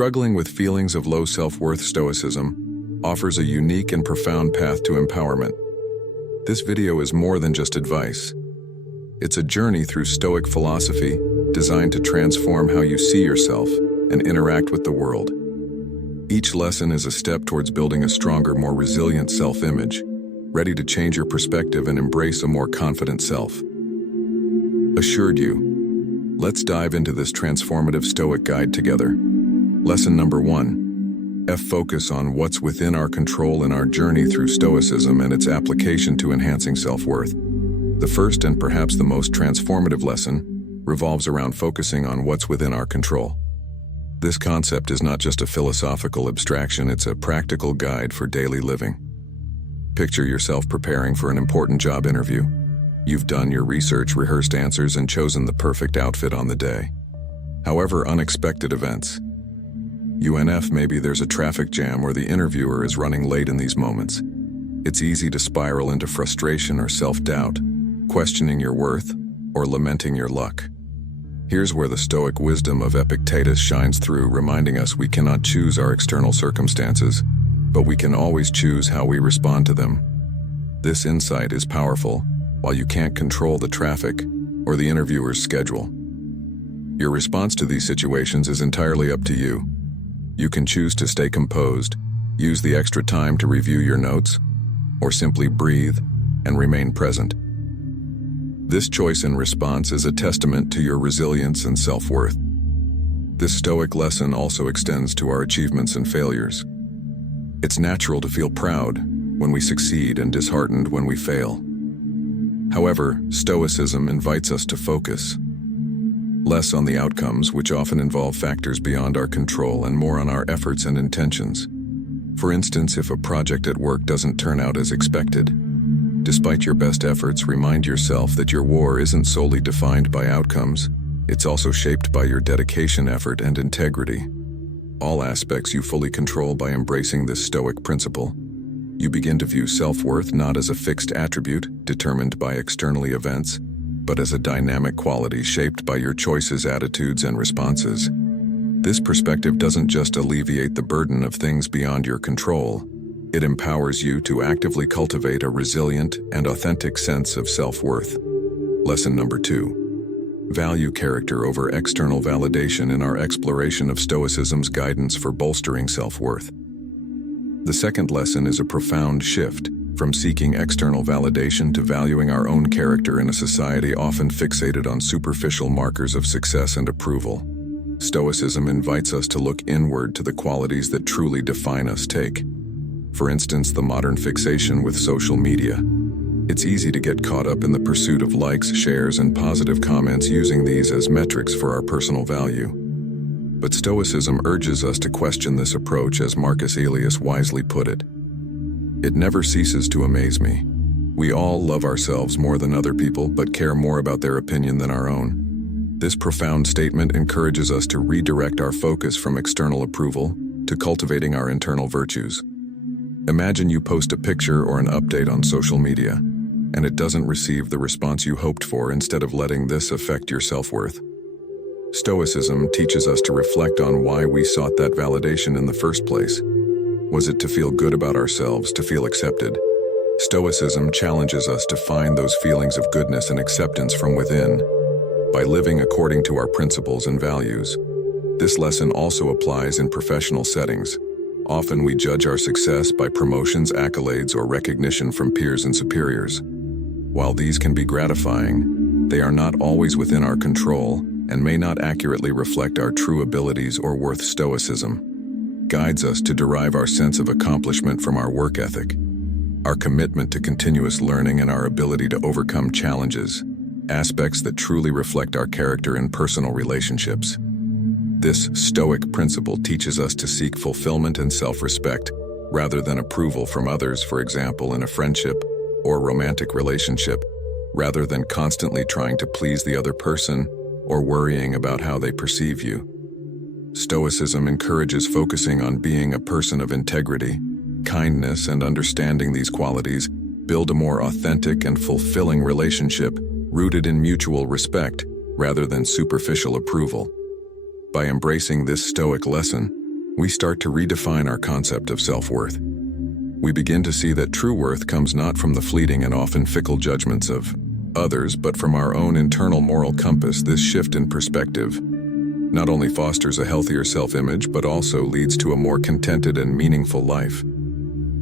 Struggling with feelings of low self-worth, Stoicism offers a unique and profound path to empowerment. This video is more than just advice. It's a journey through Stoic philosophy designed to transform how you see yourself and interact with the world. Each lesson is a step towards building a stronger, more resilient self-image, ready to change your perspective and embrace a more confident self. Assured you. Let's dive into this transformative Stoic guide together. Lesson number 1. Focus on what's within our control in our journey through Stoicism and its application to enhancing self-worth. The first and perhaps the most transformative lesson revolves around focusing on what's within our control. This concept is not just a philosophical abstraction, it's a practical guide for daily living. Picture yourself preparing for an important job interview. You've done your research, rehearsed answers, and chosen the perfect outfit on the day. However, unexpected events. Maybe there's a traffic jam or the interviewer is running late. In these moments, it's easy to spiral into frustration or self-doubt, questioning your worth or lamenting your luck. Here's where the Stoic wisdom of Epictetus shines through, reminding us we cannot choose our external circumstances, but we can always choose how we respond to them. This insight is powerful. While you can't control the traffic or the interviewer's schedule, your response to these situations is entirely up to you. You can choose to stay composed, use the extra time to review your notes, or simply breathe and remain present. This choice and response is a testament to your resilience and self-worth. This Stoic lesson also extends to our achievements and failures. It's natural to feel proud when we succeed and disheartened when we fail. However, Stoicism invites us to focus less on the outcomes, which often involve factors beyond our control, and more on our efforts and intentions. For instance, if a project at work doesn't turn out as expected, despite your best efforts, remind yourself that your war isn't solely defined by outcomes, it's also shaped by your dedication, effort, and integrity. All aspects you fully control. By embracing this Stoic principle, you begin to view self-worth not as a fixed attribute determined by external events, but as a dynamic quality shaped by your choices, attitudes, and responses. This perspective doesn't just alleviate the burden of things beyond your control, it empowers you to actively cultivate a resilient and authentic sense of self-worth. Lesson number 2. Value character over external validation in our exploration of Stoicism's guidance for bolstering self-worth. The second lesson is a profound shift from seeking external validation to valuing our own character in a society often fixated on superficial markers of success and approval. Stoicism invites us to look inward to the qualities that truly define us. Take, for instance, the modern fixation with social media. It's easy to get caught up in the pursuit of likes, shares, and positive comments, using these as metrics for our personal value. But Stoicism urges us to question this approach, as Marcus Aurelius wisely put it. It never ceases to amaze me. We all love ourselves more than other people, but care more about their opinion than our own. This profound statement encourages us to redirect our focus from external approval to cultivating our internal virtues. Imagine you post a picture or an update on social media, and it doesn't receive the response you hoped for. Instead of letting this affect your self-worth, Stoicism teaches us to reflect on why we sought that validation in the first place. Was it to feel good about ourselves, to feel accepted? Stoicism challenges us to find those feelings of goodness and acceptance from within, by living according to our principles and values. This lesson also applies in professional settings. Often we judge our success by promotions, accolades, or recognition from peers and superiors. While these can be gratifying, they are not always within our control and may not accurately reflect our true abilities or worth. Stoicism guides us to derive our sense of accomplishment from our work ethic, our commitment to continuous learning, and our ability to overcome challenges, aspects that truly reflect our character in personal relationships. This Stoic principle teaches us to seek fulfillment and self-respect rather than approval from others, for example, in a friendship or romantic relationship, rather than constantly trying to please the other person or worrying about how they perceive you. Stoicism encourages focusing on being a person of integrity, kindness, and understanding. These qualities build a more authentic and fulfilling relationship rooted in mutual respect rather than superficial approval. By embracing this Stoic lesson, we start to redefine our concept of self-worth. We begin to see that true worth comes not from the fleeting and often fickle judgments of others, but from our own internal moral compass. This shift in perspective not only fosters a healthier self-image, but also leads to a more contented and meaningful life.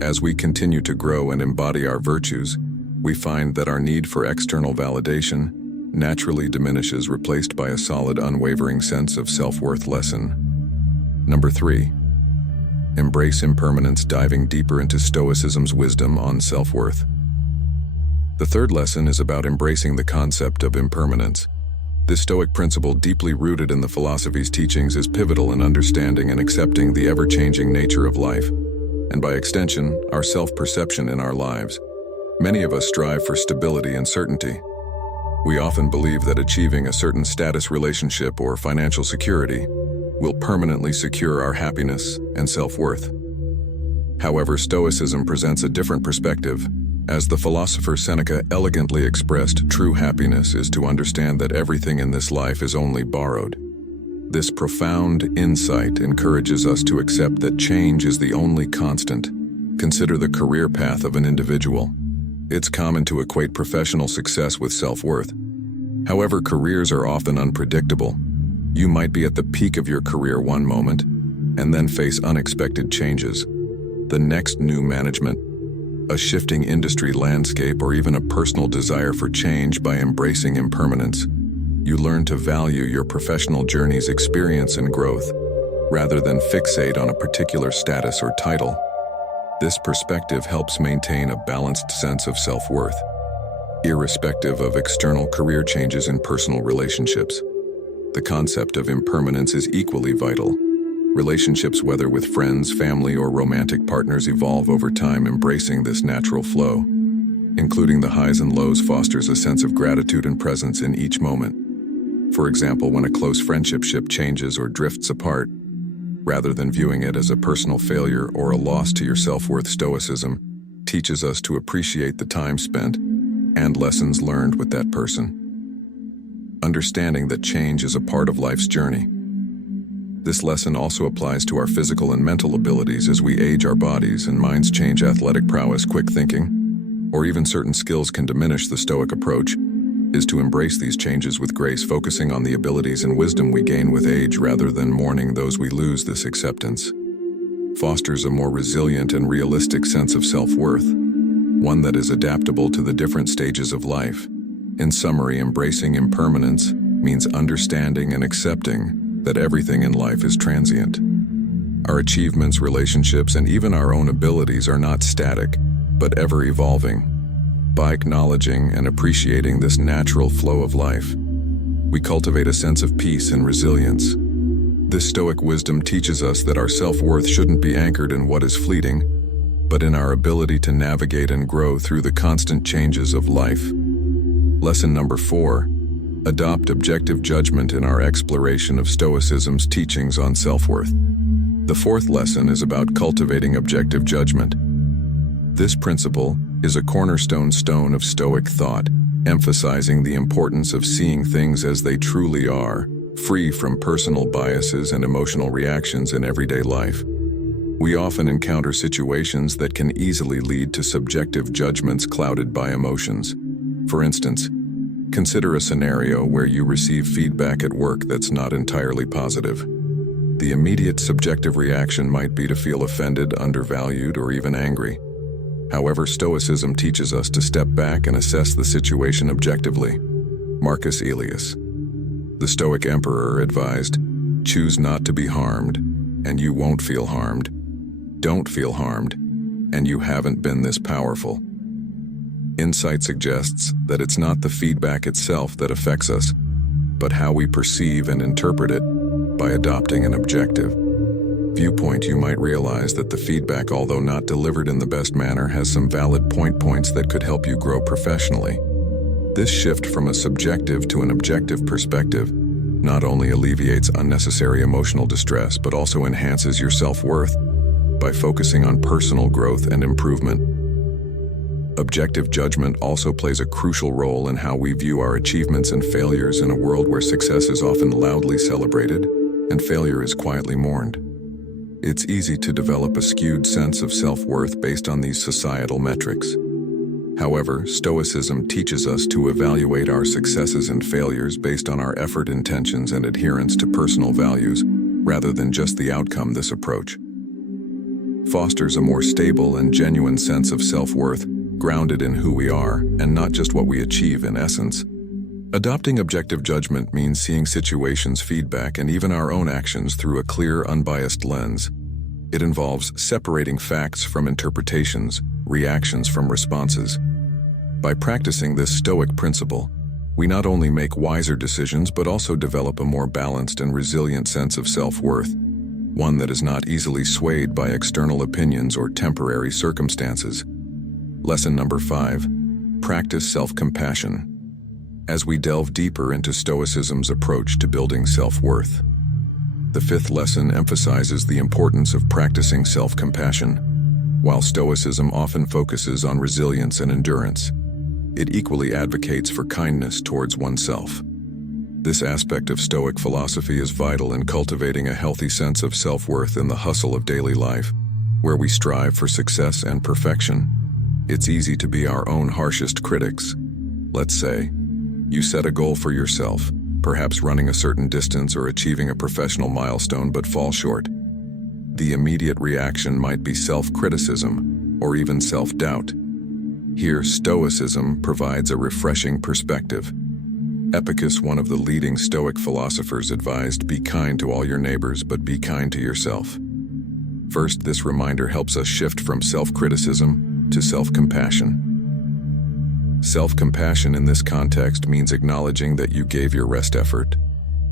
As we continue to grow and embody our virtues, we find that our need for external validation naturally diminishes, replaced by a solid, unwavering sense of self-worth. Lesson number 3. Embrace impermanence, diving deeper into Stoicism's wisdom on self-worth. The third lesson is about embracing the concept of impermanence. This Stoic principle, deeply rooted in the philosophy's teachings, is pivotal in understanding and accepting the ever-changing nature of life, and by extension, our self-perception in our lives. Many of us strive for stability and certainty. We often believe that achieving a certain status, relationship, or financial security will permanently secure our happiness and self-worth. However, Stoicism presents a different perspective. As the philosopher Seneca elegantly expressed, true happiness is to understand that everything in this life is only borrowed. This profound insight encourages us to accept that change is the only constant. Consider the career path of an individual. It's common to equate professional success with self-worth. However, careers are often unpredictable. You might be at the peak of your career one moment, and then face unexpected changes. The next new management, a shifting industry landscape, or even a personal desire for change. By embracing impermanence, you learn to value your professional journey's experience and growth, rather than fixate on a particular status or title. This perspective helps maintain a balanced sense of self-worth, irrespective of external career changes in personal relationships. The concept of impermanence is equally vital. Relationships, whether with friends, family, or romantic partners, evolve over time. Embracing this natural flow, including the highs and lows, fosters a sense of gratitude and presence in each moment. For example, when a close friendship changes or drifts apart, rather than viewing it as a personal failure or a loss to your self-worth, Stoicism teaches us to appreciate the time spent and lessons learned with that person. Understanding that change is a part of life's journey. This lesson also applies to our physical and mental abilities. As we age, our bodies and minds change. Athletic prowess, quick thinking, or even certain skills can diminish. The Stoic approach is to embrace these changes with grace, focusing on the abilities and wisdom we gain with age rather than mourning those we lose. This acceptance fosters a more resilient and realistic sense of self-worth, one that is adaptable to the different stages of life. In summary, embracing impermanence means understanding and accepting that everything in life is transient. Our achievements, relationships, and even our own abilities are not static, but ever-evolving. By acknowledging and appreciating this natural flow of life, we cultivate a sense of peace and resilience. This Stoic wisdom teaches us that our self-worth shouldn't be anchored in what is fleeting, but in our ability to navigate and grow through the constant changes of life. Lesson number 4. Adopt objective judgment in our exploration of Stoicism's teachings on self-worth. The fourth lesson is about cultivating objective judgment. This principle is a cornerstone of Stoic thought, emphasizing the importance of seeing things as they truly are, free from personal biases and emotional reactions in everyday life. We often encounter situations that can easily lead to subjective judgments clouded by emotions. For instance, consider a scenario where you receive feedback at work that's not entirely positive. The immediate subjective reaction might be to feel offended, undervalued, or even angry. However, Stoicism teaches us to step back and assess the situation objectively. Marcus Aurelius, the Stoic emperor, advised, "Choose not to be harmed, and you won't feel harmed. Don't feel harmed, and you haven't been this powerful." Insight suggests that it's not the feedback itself that affects us, but how we perceive and interpret it. By adopting an objective viewpoint, you might realize that the feedback, although not delivered in the best manner, has some valid points that could help you grow professionally. This shift from a subjective to an objective perspective not only alleviates unnecessary emotional distress, but also enhances your self-worth by focusing on personal growth and improvement. Objective judgment also plays a crucial role in how we view our achievements and failures in a world where success is often loudly celebrated and failure is quietly mourned. It's easy to develop a skewed sense of self-worth based on these societal metrics. However, Stoicism teaches us to evaluate our successes and failures based on our effort, intentions, and adherence to personal values, rather than just the outcome. This approach fosters a more stable and genuine sense of self-worth, grounded in who we are, and not just what we achieve in essence. Adopting objective judgment means seeing situations, feedback, and even our own actions through a clear, unbiased lens. It involves separating facts from interpretations, reactions from responses. By practicing this Stoic principle, we not only make wiser decisions but also develop a more balanced and resilient sense of self-worth, one that is not easily swayed by external opinions or temporary circumstances. Lesson number 5. Practice self-compassion. As we delve deeper into Stoicism's approach to building self-worth, the 5th lesson emphasizes the importance of practicing self-compassion. While Stoicism often focuses on resilience and endurance, it equally advocates for kindness towards oneself. This aspect of Stoic philosophy is vital in cultivating a healthy sense of self-worth in the hustle of daily life, where we strive for success and perfection. It's easy to be our own harshest critics. Let's say, you set a goal for yourself, perhaps running a certain distance or achieving a professional milestone, but fall short. The immediate reaction might be self-criticism or even self-doubt. Here, Stoicism provides a refreshing perspective. Epictetus, one of the leading Stoic philosophers, advised, "Be kind to all your neighbors, but be kind to yourself." First, this reminder helps us shift from self-criticism to self-compassion. Self-compassion in this context means acknowledging that you gave your best effort,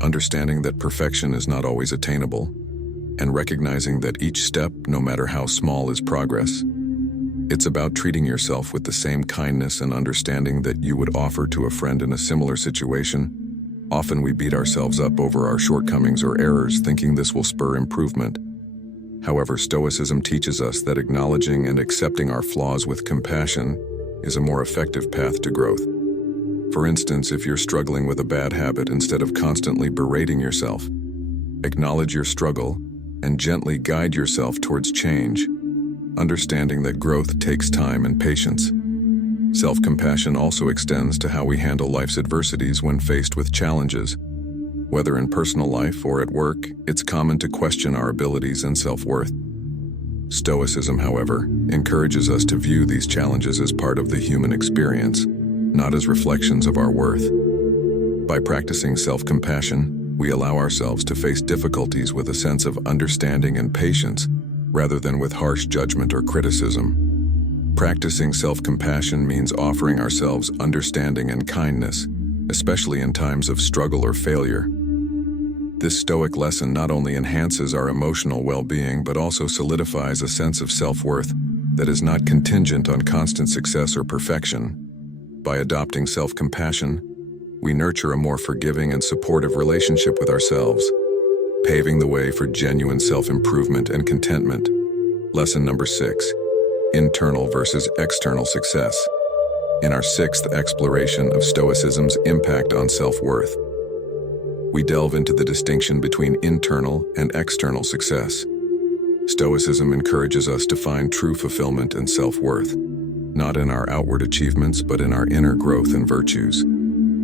understanding that perfection is not always attainable, and recognizing that each step, no matter how small, is progress. It's about treating yourself with the same kindness and understanding that you would offer to a friend in a similar situation. Often we beat ourselves up over our shortcomings or errors, thinking this will spur improvement. However, Stoicism teaches us that acknowledging and accepting our flaws with compassion is a more effective path to growth. For instance, if you're struggling with a bad habit, instead of constantly berating yourself, acknowledge your struggle and gently guide yourself towards change, understanding that growth takes time and patience. Self-compassion also extends to how we handle life's adversities when faced with challenges. Whether in personal life or at work, it's common to question our abilities and self-worth. Stoicism, however, encourages us to view these challenges as part of the human experience, not as reflections of our worth. By practicing self-compassion, we allow ourselves to face difficulties with a sense of understanding and patience, rather than with harsh judgment or criticism. Practicing self-compassion means offering ourselves understanding and kindness, especially in times of struggle or failure. This Stoic lesson not only enhances our emotional well-being but also solidifies a sense of self-worth that is not contingent on constant success or perfection. By adopting self-compassion, we nurture a more forgiving and supportive relationship with ourselves, paving the way for genuine self-improvement and contentment. Lesson number 6. Internal versus external success. In our 6th exploration of Stoicism's impact on self-worth, we delve into the distinction between internal and external success. Stoicism encourages us to find true fulfillment and self-worth, not in our outward achievements but in our inner growth and virtues.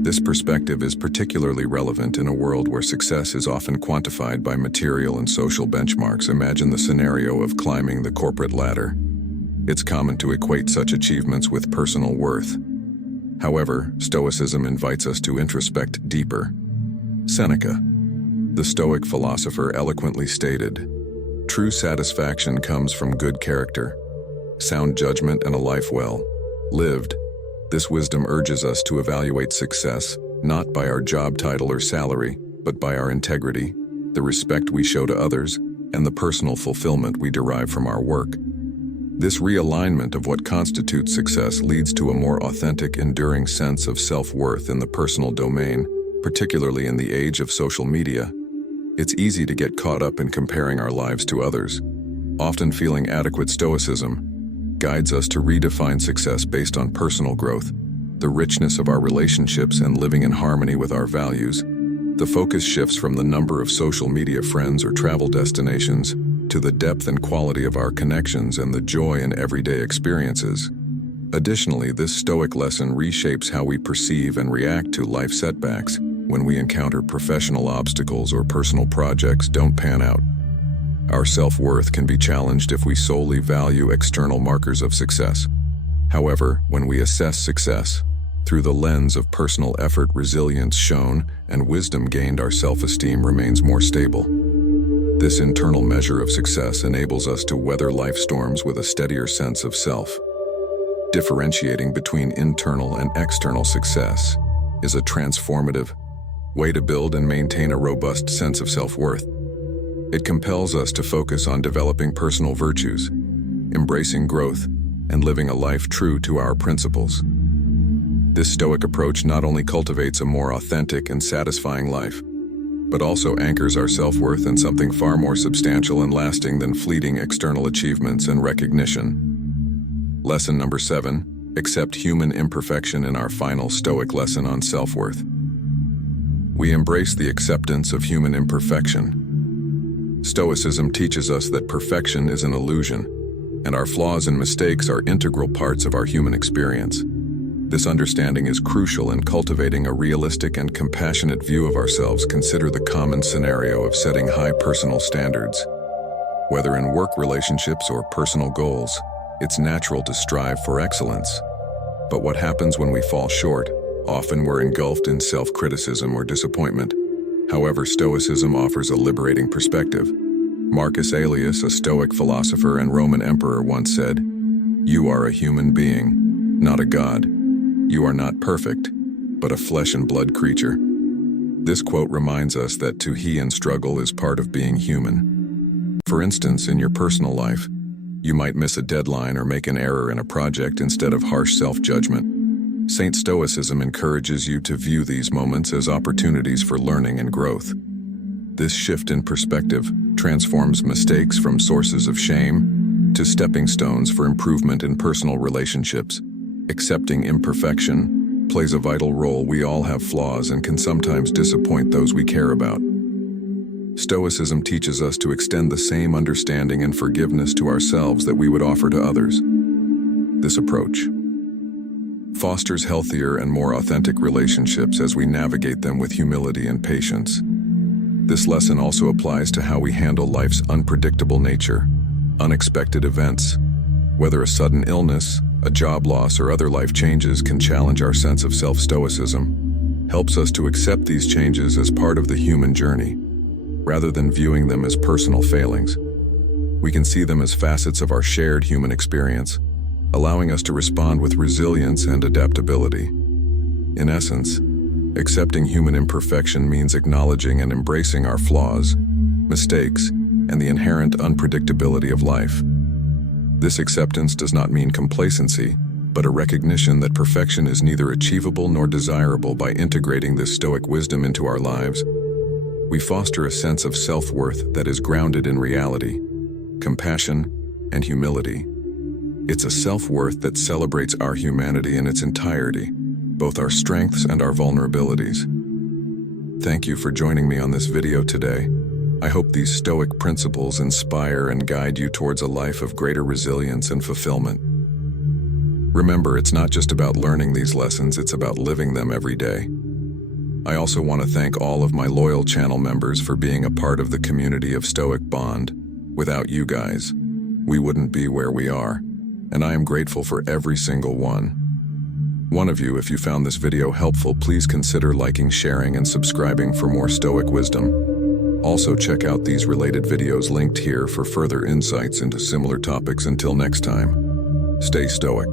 This perspective is particularly relevant in a world where success is often quantified by material and social benchmarks. Imagine the scenario of climbing the corporate ladder. It's common to equate such achievements with personal worth. However, Stoicism invites us to introspect deeper. Seneca, the Stoic philosopher, eloquently stated, "True satisfaction comes from good character, sound judgment, and a life well lived." This wisdom urges us to evaluate success not by our job title or salary, but by our integrity, the respect we show to others, and the personal fulfillment we derive from our work. This realignment of what constitutes success leads to a more authentic, enduring sense of self-worth in the personal domain, particularly in the age of social media. It's easy to get caught up in comparing our lives to others, often feeling adequate. Stoicism guides us to redefine success based on personal growth, the richness of our relationships, and living in harmony with our values. The focus shifts from the number of social media friends or travel destinations to the depth and quality of our connections and the joy in everyday experiences. Additionally, this Stoic lesson reshapes how we perceive and react to life setbacks when we encounter professional obstacles or personal projects don't pan out. Our self-worth can be challenged if we solely value external markers of success. However, when we assess success through the lens of personal effort, resilience shown, and wisdom gained, our self-esteem remains more stable. This internal measure of success enables us to weather life storms with a steadier sense of self. Differentiating between internal and external success is a transformative way to build and maintain a robust sense of self-worth. It compels us to focus on developing personal virtues, embracing growth, and living a life true to our principles. This Stoic approach not only cultivates a more authentic and satisfying life, but also anchors our self-worth in something far more substantial and lasting than fleeting external achievements and recognition. Lesson number 7, accept human imperfection in our final Stoic lesson on self-worth. We embrace the acceptance of human imperfection. Stoicism teaches us that perfection is an illusion, and our flaws and mistakes are integral parts of our human experience. This understanding is crucial in cultivating a realistic and compassionate view of ourselves. Consider the common scenario of setting high personal standards. Whether in work relationships or personal goals, it's natural to strive for excellence. But what happens when we fall short? Often we're engulfed in self-criticism or disappointment. However, Stoicism offers a liberating perspective. Marcus Aurelius, a Stoic philosopher and Roman emperor, once said, "You are a human being, not a god. You are not perfect, but a flesh and blood creature." This quote reminds us that to he and struggle is part of being human. For instance, in your personal life, you might miss a deadline or make an error in a project instead of harsh self-judgment. Saint Stoicism encourages you to view these moments as opportunities for learning and growth. This shift in perspective transforms mistakes from sources of shame to stepping stones for improvement in personal relationships. Accepting imperfection plays a vital role. We all have flaws and can sometimes disappoint those we care about. Stoicism teaches us to extend the same understanding and forgiveness to ourselves that we would offer to others. This approach fosters healthier and more authentic relationships as we navigate them with humility and patience. This lesson also applies to how we handle life's unpredictable nature. Unexpected events, whether a sudden illness, a job loss, or other life changes, can challenge our sense of self. Stoicism helps us to accept these changes as part of the human journey, rather than viewing them as personal failings. We can see them as facets of our shared human experience, allowing us to respond with resilience and adaptability. In essence, accepting human imperfection means acknowledging and embracing our flaws, mistakes, and the inherent unpredictability of life. This acceptance does not mean complacency, but a recognition that perfection is neither achievable nor desirable. By integrating this Stoic wisdom into our lives, we foster a sense of self-worth that is grounded in reality, compassion, and humility. It's a self-worth that celebrates our humanity in its entirety, both our strengths and our vulnerabilities. Thank you for joining me on this video today. I hope these Stoic principles inspire and guide you towards a life of greater resilience and fulfillment. Remember, it's not just about learning these lessons, it's about living them every day. I also want to thank all of my loyal channel members for being a part of the community of Stoic Bond. Without you guys, we wouldn't be where we are, and I am grateful for every single one. One of you, if you found this video helpful, please consider liking, sharing, and subscribing for more Stoic wisdom. Also, check out these related videos linked here for further insights into similar topics. Until next time, stay Stoic.